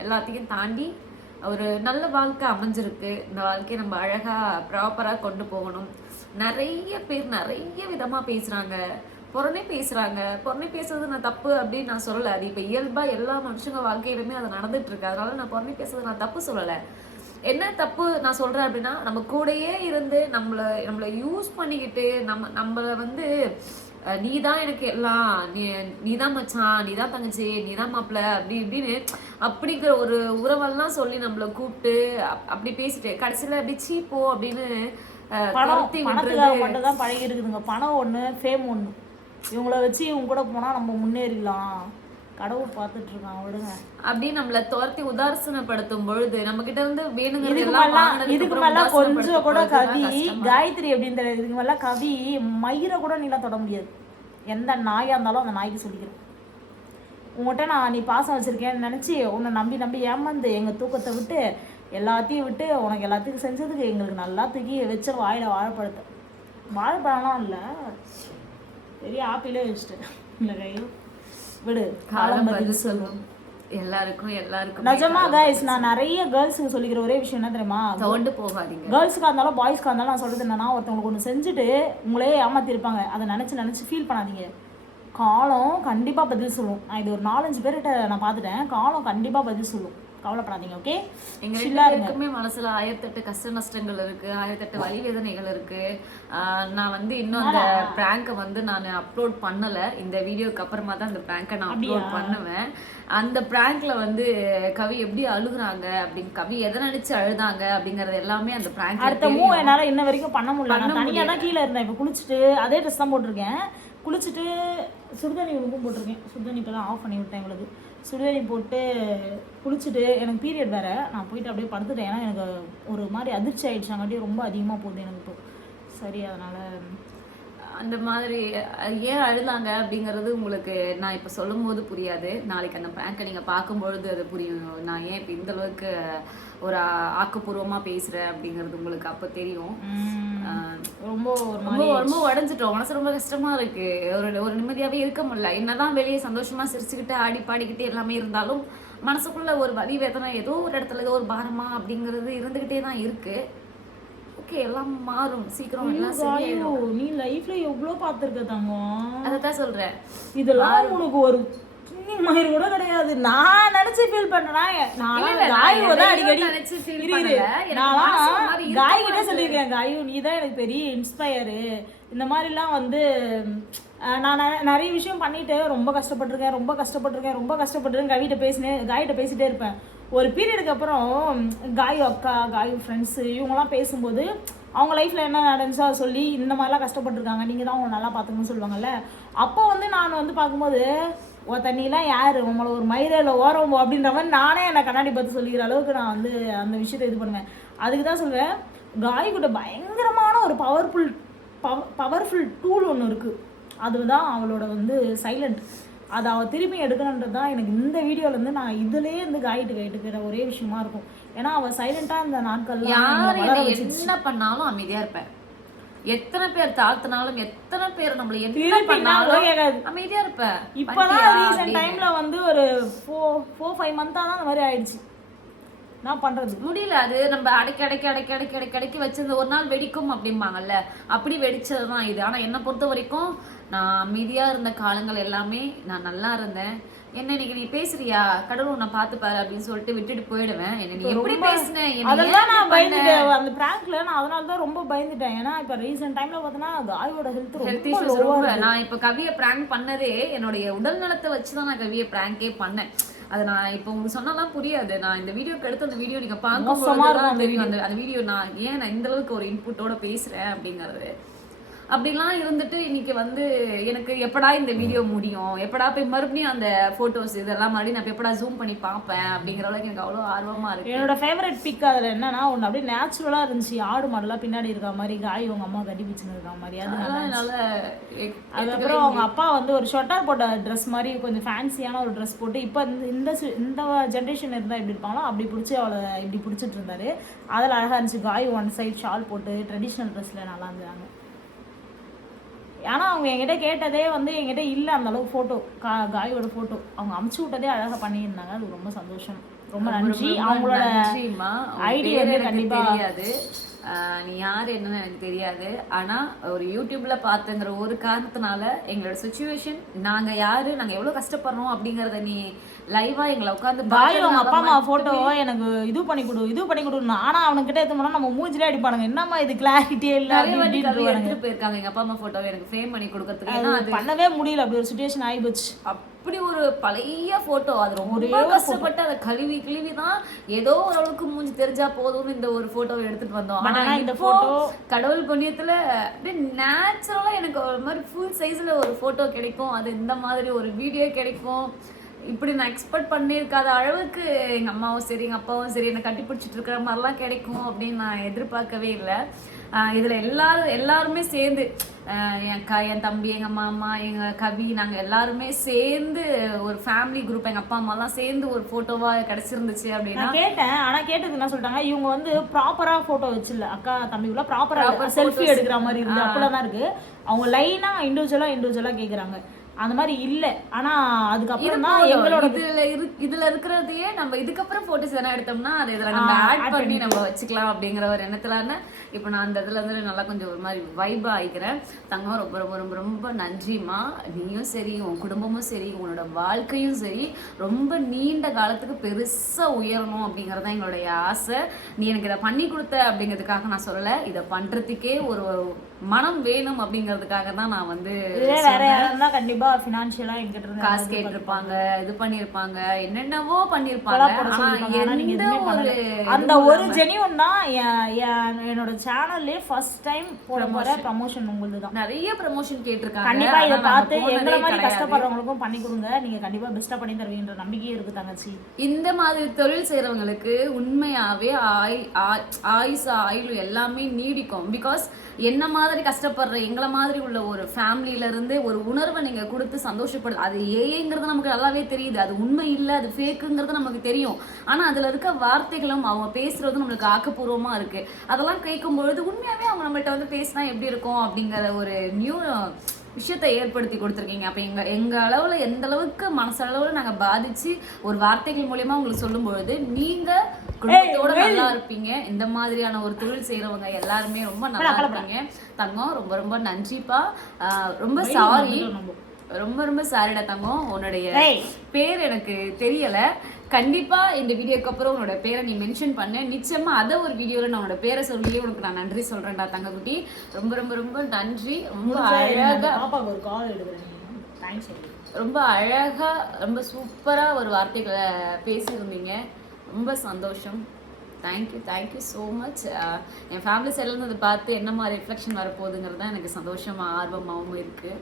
எல்லாத்தையும் தாண்டி ஒரு நல்ல வாழ்க்கை அமைஞ்சிருக்கு. இந்த வாழ்க்கையை நம்ம அழகாக ப்ராப்பராக கொண்டு போகணும். நிறைய பேர் நிறைய விதமாக பேசுகிறாங்க. புறணே பேசுறாங்க. புறணே பேசுறது நான் தப்பு அப்படின்னு நான் சொல்லல. அது இப்ப இயல்பா எல்லா மனுஷங்க வாழ்க்கையிலுமே அது நடந்துட்டு இருக்கு. அதனால நான் புறணே பேசுறது நான் தப்பு சொல்லல. என்ன தப்பு நான் சொல்றேன் அப்படின்னா, நம்ம கூடயே இருந்து நம்மள யூஸ் பண்ணிக்கிட்டு நம்மள வந்து நீதான் எனக்கு எல்லாம், நீதான் மச்சான், நீதான் தங்கச்சி, நீதான் மாப்பிள்ள அப்படி இப்படின்னு அப்படிங்கிற ஒரு உறவெல்லாம் சொல்லி நம்மள கூப்பிட்டு அப்படி பேசிட்டு கடைசியில அப்படி சீப்போ அப்படின்னு பணத்துக்காக மட்டும் தான் பழகி இருக்குதுங்க. பணம் ஒண்ணு, ஃபேம் ஒண்ணு. இவங்கள வச்சு இவங்க கூட போனா நம்ம முன்னேறிடலாம், கடவுள் பார்த்துட்டு இருக்கான் விடுங்க அப்படின்னு நம்மள துரத்தி உதாசனப்படுத்தும் பொழுது நம்ம கிட்ட இருந்து இதுக்கு மேல கொஞ்சம் கூட கவி காயத்ரி அப்படின்னு தெரியாது. இதுக்கு மேல கவி மயிரை கூட நீலாம் தொட முடியாது. எந்த நாயா இருந்தாலும் அந்த நாய்க்கு சொல்லிக்கிறேன். உங்கள்கிட்ட நீ பாசம் வச்சிருக்கேன்னு நினைச்சு உன்னை நம்பி ஏமாந்து எங்க தூக்கத்தை விட்டு எல்லாத்தையும் விட்டு உனக்கு எல்லாத்துக்கும் செஞ்சதுக்கு எங்களுக்கு நல்லா தூக்கி வச்ச வாயில வாழைப்பழம்லாம் இல்லை, பெரிய ஆப்பிளே வச்சுட்டேன். இல்லை கையோ விடு, காலம் பதில் சொல்லும் எல்லாருக்கும். நிஜமா கைஸ், நான் நிறைய கேர்ள்ஸுக்கு சொல்லிக்கிற ஒரே விஷயம் என்ன தெரியுமா, சவுண்டு போகாதீங்க. கேர்ள்ஸுக்கா இருந்தாலும் பாய்ஸ்க்கா இருந்தாலும் நான் சொல்றது என்னன்னா, ஒருத்தவங்களுக்கு ஒன்று செஞ்சுட்டு உங்களே ஏமாத்திருப்பாங்க, அதை நினைச்சு ஃபீல் பண்ணாதீங்க. காலம் கண்டிப்பா பதில் சொல்லும். நான் இது ஒரு 4-5 பேர்கிட்ட நான் பார்த்துட்டேன். காலம் கண்டிப்பா பதில் சொல்லும், கவலைப்படாதீங்க. ஓகே, எங்க எல்லாருக்குமே மனசுல 1008 கஷ்ட நஷ்டங்கள் இருக்கு, 1008 வலி வேதனைகள் இருக்கு. நான் வந்து இன்னும் அந்த பிராங்கை வந்து நான் அப்லோட் பண்ணல. இந்த வீடியோக்கு அப்புறமா தான் அந்த பிராங்கை நான் அப்லோட் பண்ணுவேன். அந்த பிராங்க்ல வந்து கவி எப்படி அழுகுறாங்க அப்படின்னு, கவி எதை நினைச்சு அழுதாங்க அப்படிங்கறது எல்லாமே அந்த பிராங்க். அடுத்த மூவ் என்னால இன்ன வரைக்கும் பண்ண முடியல. நான் தனியா தான் கீழே இருந்தேன். இப்ப குளிச்சுட்டு அதே ட்ரெஸ் தான் போட்டிருக்கேன். குளிச்சுட்டு சுடுதண்ணி உனக்கும் போட்டிருக்கேன். சுடுதண்ணி இப்போ தான் ஆஃப் பண்ணி விட்டேன். இவளுக்கு சுடுதண்ணி போட்டு குளிச்சுட்டு எனக்கு பீரியட் வேறு. நான் போயிட்டு அப்படியே படுத்துட்டேன். ஏன்னா எனக்கு ஒரு மாதிரி அதிர்ச்சி ஆகிடுச்சாங்காட்டி ரொம்ப அதிகமாக போகுது எனக்கு இப்போ. சரி, அதனால் அந்த மாதிரி ஏன் அழுதாங்க அப்படிங்கிறது உங்களுக்கு நான் இப்போ சொல்லும் போது புரியாது. நாளைக்கு அந்த பிராங்கை நீங்கள் பார்க்கும்பொழுது அது புரியும். நான் ஏன் இப்போ இந்த அளவுக்கு ஒரு ஆக்கப்பூர்வமாக பேசுகிறேன் அப்படிங்கிறது உங்களுக்கு அப்போ தெரியும். ரொம்ப உடஞ்சிட்டோம். மனசு ரொம்ப கஷ்டமாக இருக்குது. ஒரு நிம்மதியாகவே இருக்க முடியல. என்னதான் வெளியே சந்தோஷமாக சிரிச்சுக்கிட்டு ஆடி பாடிக்கிட்டு எல்லாமே இருந்தாலும் மனசுக்குள்ள ஒரு வலி வேதனை, ஏதோ ஒரு இடத்துல ஏதோ ஒரு பாரமா அப்படிங்கிறது இருந்துகிட்டே தான் இருக்கு. ஓகே, எல்லாம் மாறும் சீக்கிரம், எல்லாம் சரியாயிடும். நீ லைஃப்ல எவ்வளவு பாத்துர்க்க தங்கம், அததான் சொல்றேன். இதெல்லாம் உனக்கு ஒரு மயிர் கூட கிடையாது. நான் நினைச்சு ஃபீல் பண்றேன். காய் கிட்ட சொல்லியிருக்கேன், காயு நீ தான் எனக்கு பெரிய இன்ஸ்பயரு. இந்த மாதிரிலாம் வந்து நான் நிறைய விஷயம் பண்ணிட்டு ரொம்ப கஷ்டப்பட்டிருக்கேன் காயிட்ட பேசிட்டே இருப்பேன். ஒரு பீரியடுக்கு அப்புறம் காய் அக்கா, காய் ஃப்ரெண்ட்ஸு இவங்கெல்லாம் பேசும்போது அவங்க லைஃப்பில் என்ன நடந்துச்சோ அதை சொல்லி இந்த மாதிரிலாம் கஷ்டப்பட்டுருக்காங்க, நீங்கள் தான் அவங்க நல்லா பார்த்துக்கணும்னு சொல்லுவாங்கல்ல. அப்போ வந்து நான் வந்து பார்க்கும்போது ஓ தண்ணிலாம் யார் உங்களை ஒரு மயிரில் ஓரம் அப்படின்ற மாதிரி நானே என்னை கண்ணாடி பார்த்து சொல்லிக்கிற அளவுக்கு நான் வந்து அந்த விஷயத்தை இது பண்ணுவேன். அதுக்கு தான் சொல்வேன், காய் கூட பயங்கரமான ஒரு பவர்ஃபுல் டூல் ஒன்று இருக்குது. அதுதான் அவளோட வந்து சைலண்ட். அதை அவள் திரும்பி எடுக்கணுன்றது தான் எனக்கு இந்த வீடியோலேருந்து நான் இதுலேயே இருந்து காயிட்டுக்கிற ஒரே விஷயமா இருக்கும். ஏன்னா அவள் சைலண்டாக இந்த நாட்கள் என்ன பண்ணாலும் அமைதியாக இருப்பேன். எத்தனை பேர் தாழ்த்தினாலும், எத்தனை பேர் நம்மள என்ன பண்ணாலும் அமைதியா இருப்ப. இப்பதான் ரீசன்ட் டைம்ல வந்து ஒரு 4-5 மந்த்தா தான் அந்த மாதிரி ஆயிடுச்சு. நான் பண்றது முடியல. அது நம்ம அடைக்கி வச்சிருந்த ஒரு நாள் வெடிக்கும் அப்படிம்பாங்கல்ல, அப்படி வெடிச்சதுதான் இது. ஆனா என்னை பொறுத்த வரைக்கும் நான் அமைதியா இருந்த காலங்கள் எல்லாமே நான் நல்லா இருந்தேன். என்ன இன்னைக்கு நீ பேசுறியா, கடவுள் உன்னை பார்த்துப்பாரு அப்படின்னு சொல்லிட்டு விட்டுட்டு போயிடுவேன். என்ன நீ எப்படி பேசுன, அதெல்லாம் நான் பயந்துட்டேன் அந்த பிராங்க்ல. நான் அதனால தான் ரொம்ப பயந்துட்டேன். ஏன்னா இப்ப ரீசன்ட் டைம்ல பார்த்தனா காயோட ஹெல்த் இஷ்யூஸ் ரொம்ப. நான் இப்ப கவியை பிராங்க் பண்ணதே என்னுடைய உடல் நலத்தை வச்சுதான் நான் கவியை பிராங்கே பண்ணேன். அதை நான் இப்போ உங்களுக்கு சொன்னாலாம் புரியாது. நான் இந்த வீடியோக்கு எடுத்து அந்த வீடியோ நீங்க பார்க்கும்போது தெரியும் அந்த வீடியோ நான் ஏன் நான் இந்த அளவுக்கு ஒரு இன்புட்டோட பேசுறேன் அப்படிங்கிறது. அப்படிலாம் இருந்துட்டு இன்னைக்கு வந்து எனக்கு எப்படா இந்த வீடியோ முடியும், எப்படா போய் மறுபடியும் அந்த போட்டோஸ் இதெல்லாம் மறுபடியும் நான் எப்படா ஜூம் பண்ணி பார்ப்பேன் அப்படிங்கிற அளவுக்கு எனக்கு அவ்வளோ ஆர்வமா இருக்கு. என்னோட ஃபேவரட் பிக் அதில் என்னன்னா, ஒன்று அப்படியே நேச்சுரலா இருந்துச்சு. ஆடு மாடெல்லாம் பின்னாடி இருக்க மாதிரி, காய் உங்க அம்மா கட்டி பிச்சுன்னு இருக்க மாதிரி. அதுக்கப்புறம் அவங்க அப்பா வந்து ஒரு ஷொட்டார் போட்ட ட்ரெஸ் மாதிரி கொஞ்சம் ஃபேன்சியான ஒரு ட்ரெஸ் போட்டு, இப்போ இந்த ஜென்ரேஷன் இருந்தால் எப்படி இருப்பாங்களோ அப்படி பிடிச்சி அவளை இப்படி பிடிச்சிட்டு இருந்தாரு. அதில் அழகா இருந்துச்சு. காய் ஒன் சைட் ஷால் போட்டு ட்ரெடிஷ்னல் ட்ரெஸ்ல நல்லா இருந்தாங்க. ஆனால் அவங்க என்கிட்ட கேட்டதே வந்து என்கிட்ட இல்லை அந்த அளவுக்கு ஃபோட்டோ, காயோட ஃபோட்டோ அவங்க அமுச்சு விட்டதே அழகாக பண்ணியிருந்தாங்க. அது ரொம்ப சந்தோஷம், ரொம்ப நன்றி. அவங்களோட ஐடி வந்து கண்டிப்பாக நீ யார் என்னன்னு எனக்கு தெரியாது, ஆனால் ஒரு யூடியூப்ல பார்த்துங்கிற ஒரு காரணத்தினால எங்களோட சுச்சுவேஷன், நாங்கள் யாரு, நாங்கள் எவ்வளோ கஷ்டப்படுறோம் அப்படிங்கிறத நீ லைவா எங்களை உட்காந்து அவங்க அப்பா அம்மா போட்டோ எனக்கு இது பண்ணி கொடு ஆனா அவனுக்கிட்ட எடுத்து போனா நம்ம மூஞ்சிலே அடிப்பானுங்க, என்னம்மா இது கிளாரிட்டியே இல்ல எடுத்துட்டு போயிருக்காங்க எங்க அப்பா அம்மா போட்டோவை எனக்கு ஃப்ரேம் பண்ணி கொடுக்கறதுக்கு. ஏன்னா அது பண்ணவே முடியல, அப்படி ஒரு சுச்சுவேஷன் ஆயிடுச்சு. அப்படி ஒரு பழைய போட்டோ, அது ரொம்ப கஷ்டப்பட்டு அதை கழுவி தான் ஏதோ ஓரளவுக்கு மூஞ்சி தெரிஞ்சா போதும்னு இந்த ஒரு போட்டோவை எடுத்துட்டு வந்தோம். ஆனா இந்த போட்டோ கடவுள் புண்ணியத்துல நேச்சுரலா எனக்கு ஒரு மாதிரி ஃபுல் சைஸ்ல ஒரு போட்டோ கிடைக்கும், அது இந்த மாதிரி ஒரு வீடியோ கிடைக்கும் இப்படி நான் எக்ஸ்பெக்ட் பண்ணியிருக்காத அளவுக்கு எங்கள் அம்மாவும் சரி எங்கள் அப்பாவும் சரி என்னை கட்டி பிடிச்சிட்டு இருக்கிற மாதிரிலாம் கிடைக்கும் அப்படின்னு நான் எதிர்பார்க்கவே இல்லை. இதில் எல்லாருமே சேர்ந்து என் தம்பி, எங்கள் மாமா, எங்கள் கவி, நாங்கள் எல்லாருமே சேர்ந்து ஒரு ஃபேமிலி குரூப், எங்கள் அப்பா அம்மாலாம் சேர்ந்து ஒரு ஃபோட்டோவாக கிடச்சிருந்துச்சு அப்படின்னா கேட்டேன். ஆனால் கேட்டது என்ன சொல்லிட்டாங்க, இவங்க வந்து ப்ராப்பராக ஃபோட்டோ வச்சில்ல, அக்கா தம்பிக்குள்ள ப்ராப்பராக செல்ஃபி எடுக்கிற மாதிரி இருந்து அப்படிலாம் தான் இருக்குது. அவங்க லைனாக இண்டிவிஜுவலாக கேட்குறாங்க, அந்த மாதிரி இல்ல. ஆனா அதுக்கப்புறம் தான் எங்களோட இதுல இருக்கிறதையே நம்ம இதுக்கப்புறம் போட்டோஸ் எதனா எடுத்தோம்னா அதை இதுல நம்ம ஆட் பண்ணி நம்ம வச்சுக்கலாம் அப்படிங்கிற ஒரு எண்ணத்துல இப்போ நான் அந்த இதுல இருந்து நல்லா கொஞ்சம் ஒரு மாதிரி வைப் ஆகிக்கிறேன். தங்கம் ரொம்ப ரொம்ப ரொம்ப ரொம்ப நன்றிமா. நீயும் சரி, உன் குடும்பமும் சரி, உன்னோட வாழ்க்கையும் சரி ரொம்ப நீண்ட காலத்துக்கு பெருசா உயரணும் அப்படிங்கறது தான் எங்களுடைய ஆசை. நீ எனக்கு இதை பண்ணி கொடுத்த அப்படிங்கிறதுக்காக நான் சொல்லலை, இதை பண்றதுக்கே ஒரு மனம் வேணும் அப்படிங்கிறதுக்காக தான் நான் வந்து கண்டிப்பா ஃபினான்ஷியலா எங்கிட்ட இருந்து காசு கேட்டிருப்பாங்க, இது பண்ணிருப்பாங்க, என்னென்னவோ பண்ணிருப்பாங்க. அந்த ஒரு ஜெனியூன் தான் என்னோட சேனல்லே ஃபர்ஸ்ட் டைம் போட போற ப்ரமோஷன் உங்களுக்கு தான். நிறைய ப்ரமோஷன் கேட்டிருக்காங்க. கண்டிப்பா இத பார்த்து எங்கள மாதிரி கஷ்டப்படுறவங்களுக்கும் பண்ணி கொடுங்க, நீங்க கண்டிப்பா பெஸ்டா பண்ணி தருவீங்கன்ற நம்பிக்கையே இருக்கு தங்கச்சி. இந்த மாதிரி தொழில் செய்யறவங்களுக்கு உண்மையாவே ஆயுள் எல்லாமே நீடிக்கும். பிகாஸ் என்ன மாதிரி கஷ்டப்படுற எங்களை மாதிரி உள்ள ஒரு ஃபேமிலியில இருந்து ஒரு உணர்வை நீங்க கொடுத்து சந்தோஷப்படுது. அது ஏங்கிறது நமக்கு நல்லாவே தெரியுது, அது உண்மை இல்லை, அது ஃபேக்குங்கிறது நமக்கு தெரியும். ஆனா அதுல இருக்க வார்த்தைகளும் அவங்க பேசுறதும் நம்மளுக்கு ஆக்கப்பூர்வமா இருக்கு. அதெல்லாம் கேட்கும் பொழுது உண்மையாவே அவங்க நம்மள்ட்ட வந்து பேசினா எப்படி இருக்கும் அப்படிங்கிற ஒரு நியூ விஷயத்தை ஏற்படுத்தி கொடுத்துருக்கீங்க. அப்போ எங்க அளவில் எந்த அளவுக்கு மனசளவில் நாங்கள் பாதிச்சு ஒரு வார்த்தைகள் மூலியமா உங்களுக்கு சொல்லும் பொழுது நீங்க குடும்பத்தோட நல்லா இருப்பீங்க. இந்த மாதிரியான ஒரு தொழில் செய்யறவங்க எல்லாருமே ரொம்ப நல்லா இருப்பீங்க. தங்கம் ரொம்ப ரொம்ப நன்றிப்பா. ரொம்ப சாரி, ரொம்ப ரொம்ப சாரிடா தங்கம், உன்னுடைய பேர் எனக்கு தெரியல. கண்டிப்பா இந்த வீடியோக்கு அப்புறம் உன்னோட பேரை நீ மென்ஷன் பண்ண, நிச்சயமா அதை ஒரு வீடியோல நான் உன்னோட பேரை சொல்லி உனக்கு நான் நன்றி சொல்றேன்டா தங்கக்குட்டி. ரொம்ப ரொம்ப ரொம்ப நன்றி. ரொம்ப அழகா ஒரு கால் எடுக்கிறேன், ரொம்ப அழகா ரொம்ப சூப்பரா ஒரு வார்த்தைகளை பேசியிருந்தீங்க. ரொம்ப சந்தோஷம். Thank you so much. என் ஃபேமிலி சைட்லேருந்து அதை பார்த்து என்ன மாதிரி ரிஃப்ளெக்ஷன் வரப்போகுதுங்கிறது தான் எனக்கு சந்தோஷமா ஆர்வமாகவும் இருக்கு.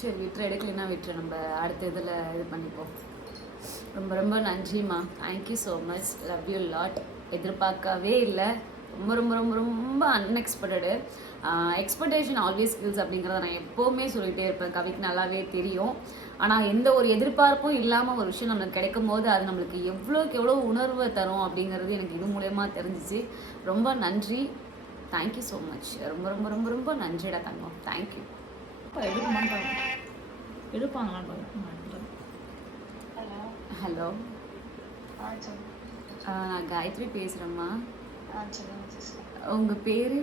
சரி விட்டுரு, எடுக்கலைன்னா விட்டுரு, நம்ம அடுத்த இதில் இது பண்ணிப்போம். ரொம்ப ரொம்ப நன்றிம்மா. Thank you so much. Love you lot. எதிர்பார்க்கவே இல்லை, ரொம்ப ரொம்ப ரொம்ப ரொம்ப அன்எக்ஸ்பெக்டடு. எக்ஸ்பெக்டேஷன் ஆல்வேஸ் ஸ்கில்ஸ் அப்படிங்கிறத நான் எப்போவுமே சொல்லிகிட்டே இருப்பேன், கவிக்கு நல்லாவே தெரியும். ஆனால் எந்த ஒரு எதிர்பார்ப்பும் இல்லாமல் ஒரு விஷயம் நம்மளுக்கு கிடைக்கும் போது அது நம்மளுக்கு எவ்வளோக்கு எவ்வளோ உணர்வை தரும் அப்படிங்கிறது எனக்கு இது மூலயமா தெரிஞ்சிச்சு. ரொம்ப நன்றி. Thank you so much. ரொம்ப ரொம்ப ரொம்ப ரொம்ப நன்றிடா தங்கம். தேங்க்யூ. ஹலோ, நான் காயத்ரி பேசுகிறேம்மா. உங்கள் பேர்?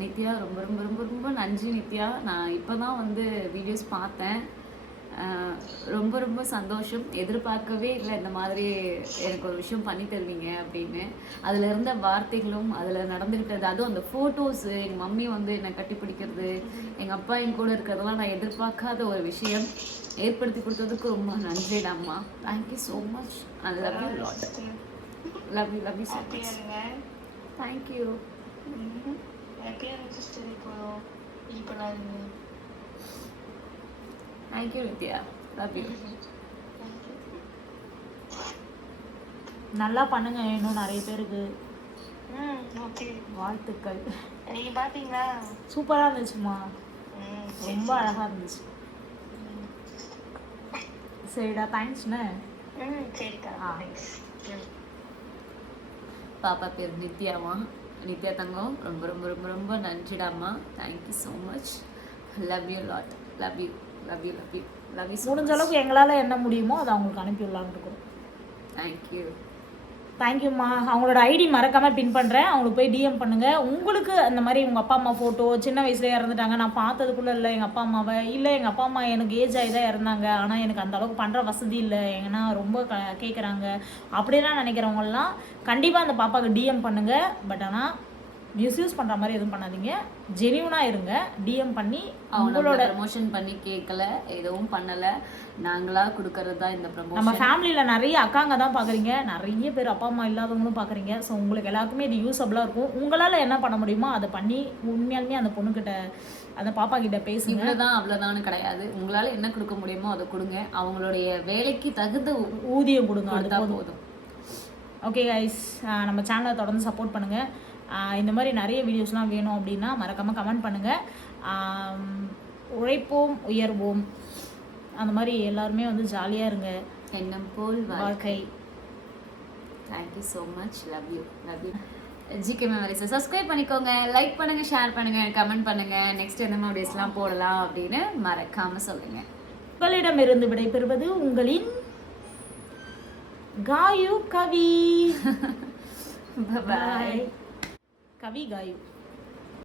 நித்யா. ரொம்ப ரொம்ப ரொம்ப ரொம்ப நன்றி நித்யா. நான் இப்போ தான் வந்து வீடியோஸ் பார்த்தேன். ரொம்ப ரொம்ப சந்தோஷம். எதிர்பார்க்கவே இல்லை இந்த மாதிரி எனக்கு ஒரு விஷயம் பண்ணி தருவீங்க அப்படின்னு. அதில் இருந்த வார்த்தைகளும் அதில் நடந்துருக்கிறது, அதுவும் அந்த ஃபோட்டோஸு, எங்கள் மம்மி வந்து என்னை கட்டி பிடிக்கிறது, எங்கள் அப்பா என் கூட இருக்கிறதெல்லாம் நான் எதிர்பார்க்காத ஒரு விஷயம் ஏற்படுத்தி கொடுத்ததுக்கு ரொம்ப நன்றிடாம்மா. Thank you so much. I love you lot. Love you so much. Thank you. Thank you Nithya. Love you. நல்லா பண்ணுங்க, இன்னும் நிறைய பேருக்கு வாழ்த்துக்கள். நீங்க பாத்தீங்களா? சூப்பரா இருந்துச்சுமா, ரொம்ப அழகா இருந்துச்சு. சரிடா, தேங்க்ஸ்ண்ணே. சரிக்கா. பாப்பா பேர் நித்யாவா? நித்யா தங்கம், ரொம்ப ரொம்ப ரொம்ப ரொம்ப நன்றிடாம்மா. Thank you so much. Love you lot. Love you. Love you முடிஞ்ச அளவுக்கு எங்களால் என்ன முடியுமோ அதை அவங்களுக்கு அனுப்பி விடலான்னு இருக்கோம். தேங்க்யூம்மா. அவங்களோட ஐடி மறக்காமல் பின் பண்ணுறேன், அவங்களுக்கு போய் டிஎம் பண்ணுங்கள். உங்களுக்கு அந்த மாதிரி உங்கள் அப்பா அம்மா ஃபோட்டோ சின்ன வயசுலேயே இறந்துட்டாங்க, நான் பார்த்ததுக்குள்ளே இல்லை எங்கள் அப்பா அம்மாவை, இல்லை எங்கள் அப்பா அம்மா எனக்கு ஏஜ் ஆகி தான் இறந்தாங்க, ஆனால் எனக்கு அந்த அளவுக்கு பண்ணுற வசதி இல்லை, ஏன்னா ரொம்ப கேட்குறாங்க அப்படிலாம் நினைக்கிறவங்கலாம் கண்டிப்பாக அந்த பாப்பாவுக்கு டிஎம் பண்ணுங்கள். பட் ஆனால் மிஸ்யூஸ் பண்ணுற மாதிரி எதுவும் பண்ணாதீங்க, ஜெனியூனாக இருங்க. டிஎம் பண்ணி அவங்களோட ப்ரமோஷன் பண்ணி கேட்கல, எதுவும் பண்ணலை, நாங்களாக கொடுக்கறது தான் இந்த ப்ரமோஷன். நம்ம ஃபேமிலியில் நிறைய அக்காங்க தான் பார்க்குறீங்க, நிறைய பேர் அப்பா அம்மா இல்லாதவங்களும் பார்க்குறீங்க. ஸோ உங்களுக்கு எல்லாருக்குமே இது யூஸபிளாக இருக்கும். உங்களால் என்ன பண்ண முடியுமோ அதை பண்ணி உண்மையாலுமே அந்த பொண்ணுக்கிட்ட அந்த பாப்பா கிட்ட பேசுங்க. இவ்வளோதான் அவ்வளோதான்னு கிடையாது, உங்களால் என்ன கொடுக்க முடியுமோ அதை கொடுங்க, அவங்களுடைய வேலைக்கு தகுந்த ஊதியம் கொடுங்க, கொடுத்தா போதும். ஓகே கைஸ், நம்ம சேனலை தொடர்ந்து சப்போர்ட் பண்ணுங்கள். இந்த மாதிரி நிறைய வீடியோஸ்லாம் வேணும் அப்படின்னா மறக்காமல் கமெண்ட் பண்ணுங்கள். உழைப்போம் உயர்வோம், அந்த மாதிரி எல்லாருமே வந்து ஜாலியாக இருங்க. எண்ணம் போல் வாழ்க்கை. Thank you so much. Love you GK மெமரிஸை சப்ஸ்கிரைப் பண்ணிக்கோங்க, லைக் பண்ணுங்கள், ஷேர் பண்ணுங்கள், கமெண்ட் பண்ணுங்கள். நெக்ஸ்ட் எந்த வீடியோஸ்லாம் போடலாம் அப்படின்னு மறக்காமல் சொல்லுங்கள். உங்களிடமிருந்து விடைபெறுவது உங்களின் காயு கவி. பாய். கவி காயு.